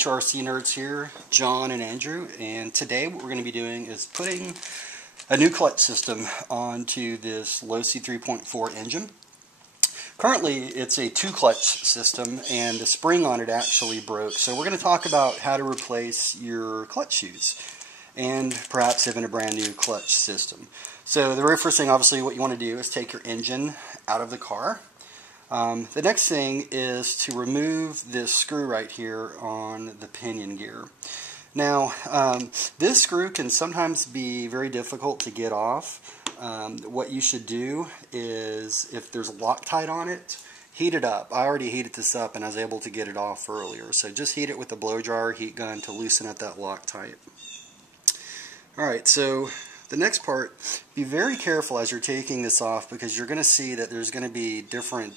Nitro RC Nerds here, John and Andrew, and today what we're going to be doing is putting a new clutch system onto this Losi 3.4 engine. Currently it's a 2-clutch system and the spring on it actually broke, so we're going to talk about how to replace your clutch shoes and perhaps having a brand new clutch system. So the very first thing, obviously, what you want to do is take your engine out of the car. The next thing is to remove this screw right here on the pinion gear. Now, this screw can sometimes be very difficult to get off. What you should do is, if there's Loctite on it, heat it up. I already heated this up and I was able to get it off earlier. So just heat it with a blow dryer heat gun to loosen up that Loctite. Alright, so the next part, be very careful as you're taking this off, because you're going to see that there's going to be different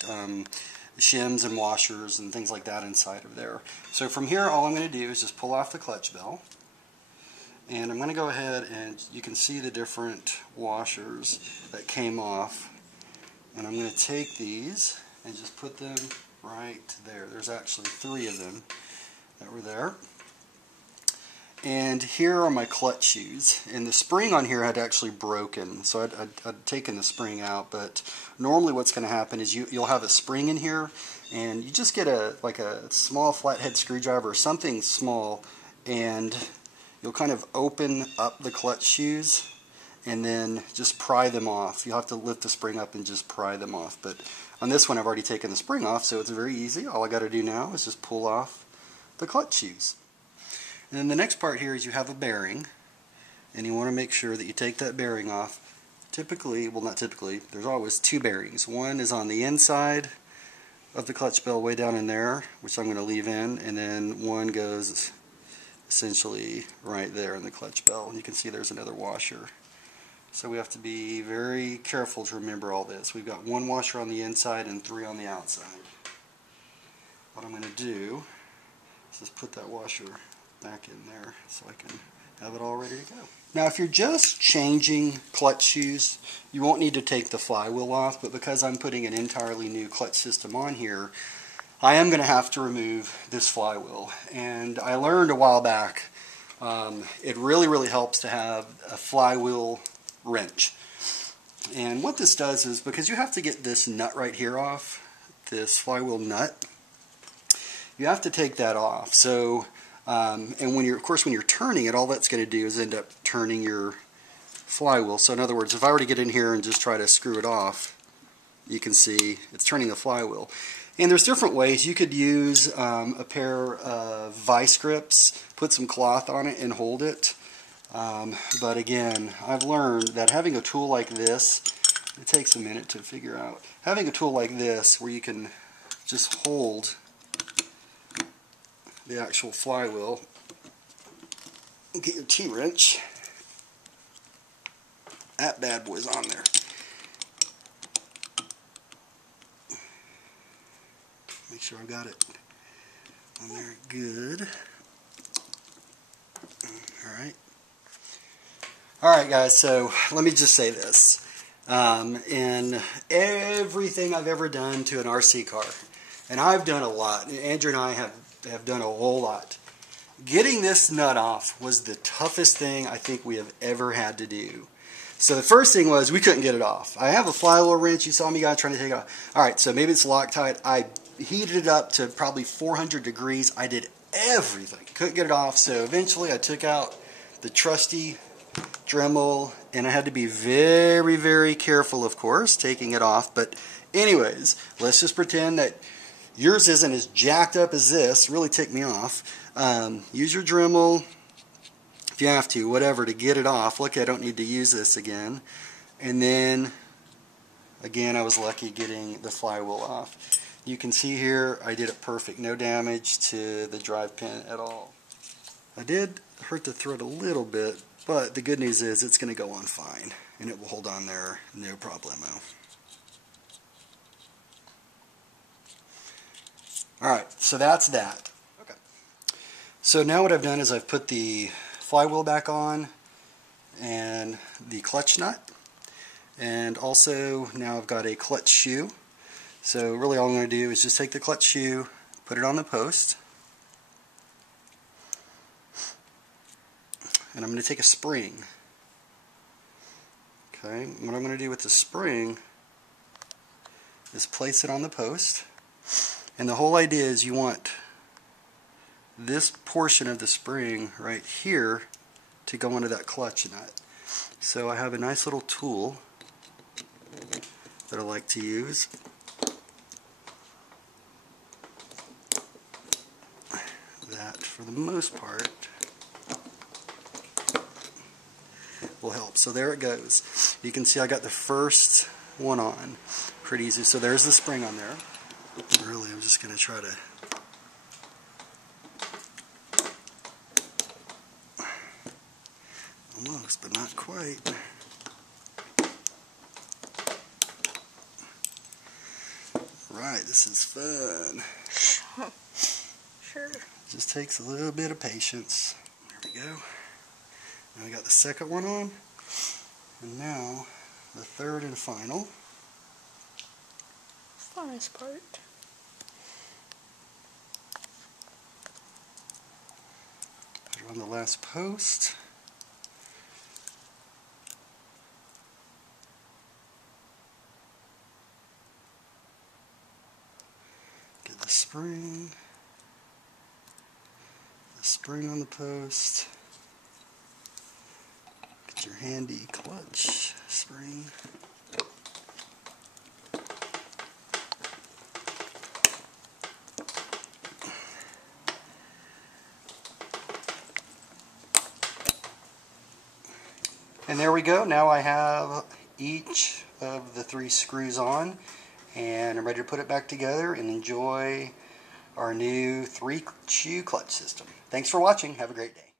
shims and washers and things like that inside of there. So from here, all I'm going to do is just pull off the clutch bell, and I'm going to go ahead and you can see the different washers that came off, and I'm going to take these and just put them right there. There's actually 3 of them that were there. And here are my clutch shoes, and the spring on here had actually broken, so I'd taken the spring out. But normally what's going to happen is you'll have a spring in here, and you just get a small flathead screwdriver or something small, and you'll kind of open up the clutch shoes and then just pry them off. You'll have to lift the spring up and just pry them off. But on this one I've already taken the spring off, so it's very easy. All I got to do now is just pull off the clutch shoes. And then the next part here is you have a bearing, and you want to make sure that you take that bearing off. Typically, well, not typically, there's always 2 bearings. One is on the inside of the clutch bell way down in there, which I'm going to leave in, and then one goes essentially right there in the clutch bell. And you can see there's another washer. So we have to be very careful to remember all this. We've got 1 washer on the inside and 3 on the outside. What I'm going to do is just put that washer back in there so I can have it all ready to go. Now, if you're just changing clutch shoes, you won't need to take the flywheel off, but because I'm putting an entirely new clutch system on here, I am going to have to remove this flywheel. And I learned a while back, it really helps to have a flywheel wrench. And what this does is, because you have to get this nut right here off, this flywheel nut, you have to take that off. So and when you're, of course, when you're turning it, all that's going to do is end up turning your flywheel. So in other words, if I were to get in here and just try to screw it off, you can see it's turning the flywheel. And there's different ways. You could use a pair of vice grips, put some cloth on it and hold it. But again, I've learned that having a tool like this, it takes a minute to figure out. Having a tool like this where you can just hold the actual flywheel, get your T-wrench, that bad boy's on there. Make sure I've got it on there good. Alright guys, so let me just say this. In everything I've ever done to an RC car, and I've done a lot, Andrew and I have done a whole lot, getting this nut off was the toughest thing I think we have ever had to do. So the first thing was we couldn't get it off. I have a flywheel wrench. You saw me guys trying to take it off. Alright, so maybe it's Loctite. I heated it up to probably 400 degrees. I did everything. Couldn't get it off, so eventually I took out the trusty Dremel, and I had to be very careful, of course, taking it off. But anyways, let's just pretend that yours isn't as jacked up as this. Really ticked me off. Use your Dremel if you have to, whatever, to get it off. Look, I don't need to use this again. And then, again, I was lucky getting the flywheel off. You can see here, I did it perfect. No damage to the drive pin at all. I did hurt the thread a little bit, but the good news is it's going to go on fine, and it will hold on there, no problemo. Alright, so that's that. Okay. So now what I've done is I've put the flywheel back on and the clutch nut, and also now I've got a clutch shoe. So really all I'm going to do is just take the clutch shoe, put it on the post, and I'm going to take a spring. Okay, what I'm going to do with the spring is place it on the post, and the whole idea is you want this portion of the spring right here to go into that clutch nut. So I have a nice little tool that I like to use. That, for the most part, will help. So there it goes. You can see I got the first one on pretty easy. So there's the spring on there. Really, I'm just going to try to almost, but not quite. Right, this is fun. Sure. Just takes a little bit of patience. There we go. Now we got the second one on, and now the third and final. Funnest part. Put it on the last post. Get the spring on the post. Get your handy clutch spring. And there we go. Now I have each of the 3 screws on, and I'm ready to put it back together and enjoy our new 3-shoe clutch system. Thanks for watching. Have a great day.